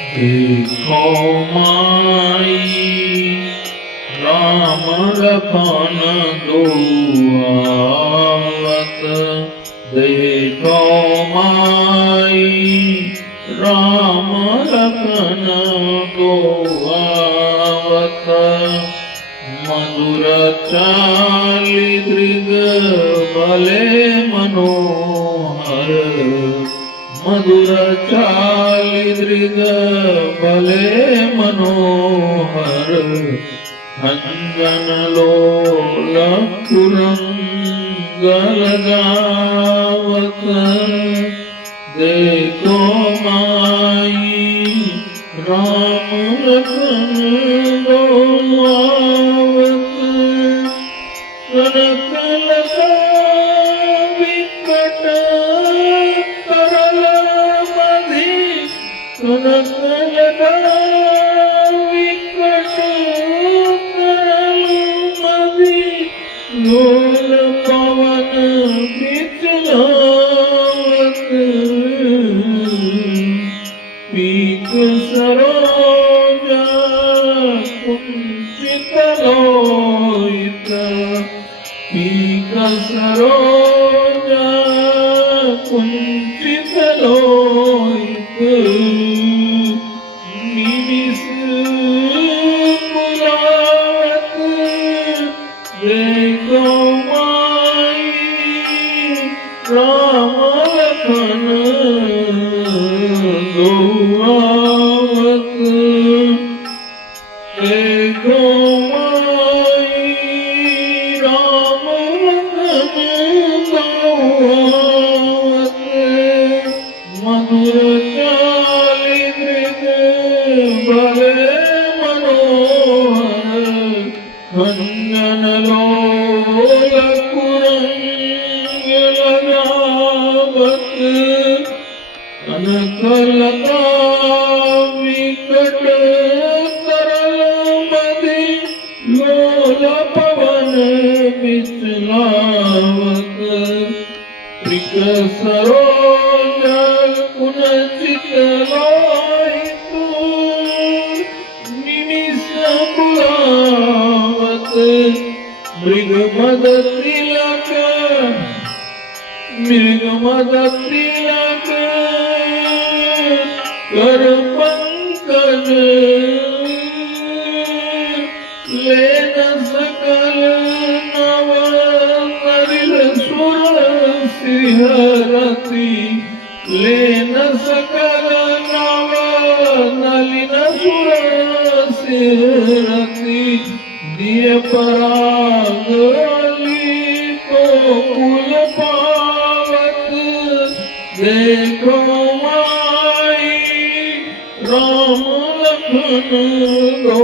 देखो माई राम लखन दो आवत। देखो माई राम लखन दो आवत। मधुर चाली दृग भले मनोहर। मधुर चाली दृग भले मनोहर। अंजन लोल कुरंग लगावत। देखो माई राम लखन दो आवत। कनक लता विकट करल मधि। कनक लता विकट करल मधि। लोल पवन बिचलावत। पीक सरोजा कुंचित लोहित। पीक सरोजा कुंचित लोहित। निमिष बुलावत। देखो माई राम लखन दो आवत। देखो माई राम लखन दो आवत। मधुर चाली दृग भले मनोहर। अंजन लोल कुरंग लगावत। कनक लता विकट करल मधि। लोल पवन बिचलावत। त्रिक सरोज कुंचित लोहित। निमिष बुलावत। मृग मद तिलक मृग मद तिलक कर पंकज। लेन सकल नव नरिल सुर सिंहरति। लेन सकल नव नलिन सुर सिंहरति। दिय पराग तो कुल पावत। देखो माई राम लखन दो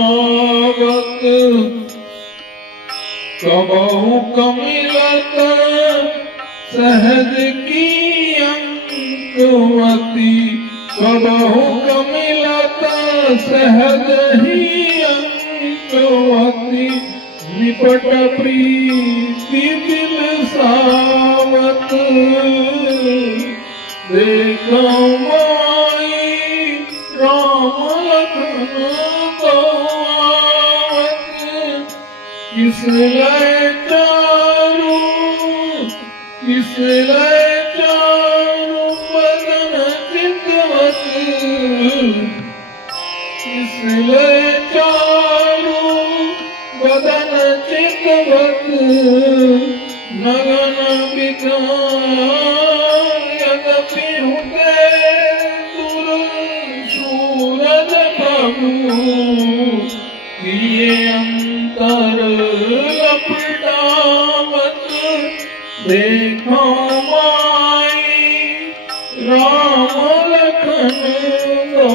आवत। कबहु कमिलत सहज की अंकवती। कबहु कमिलत सहज ही अंकवती। निपट प्रीति दिल सावत। देखो माई राम लखन दो आवत। किस लय चारु किस लय चारु बदन चितवत। किस लय चारु बदन चितवत। नगन विकायदपि हुते दूर सूरज प्रभु। किए अंतर लपटावत। देखो माई राम लखन दो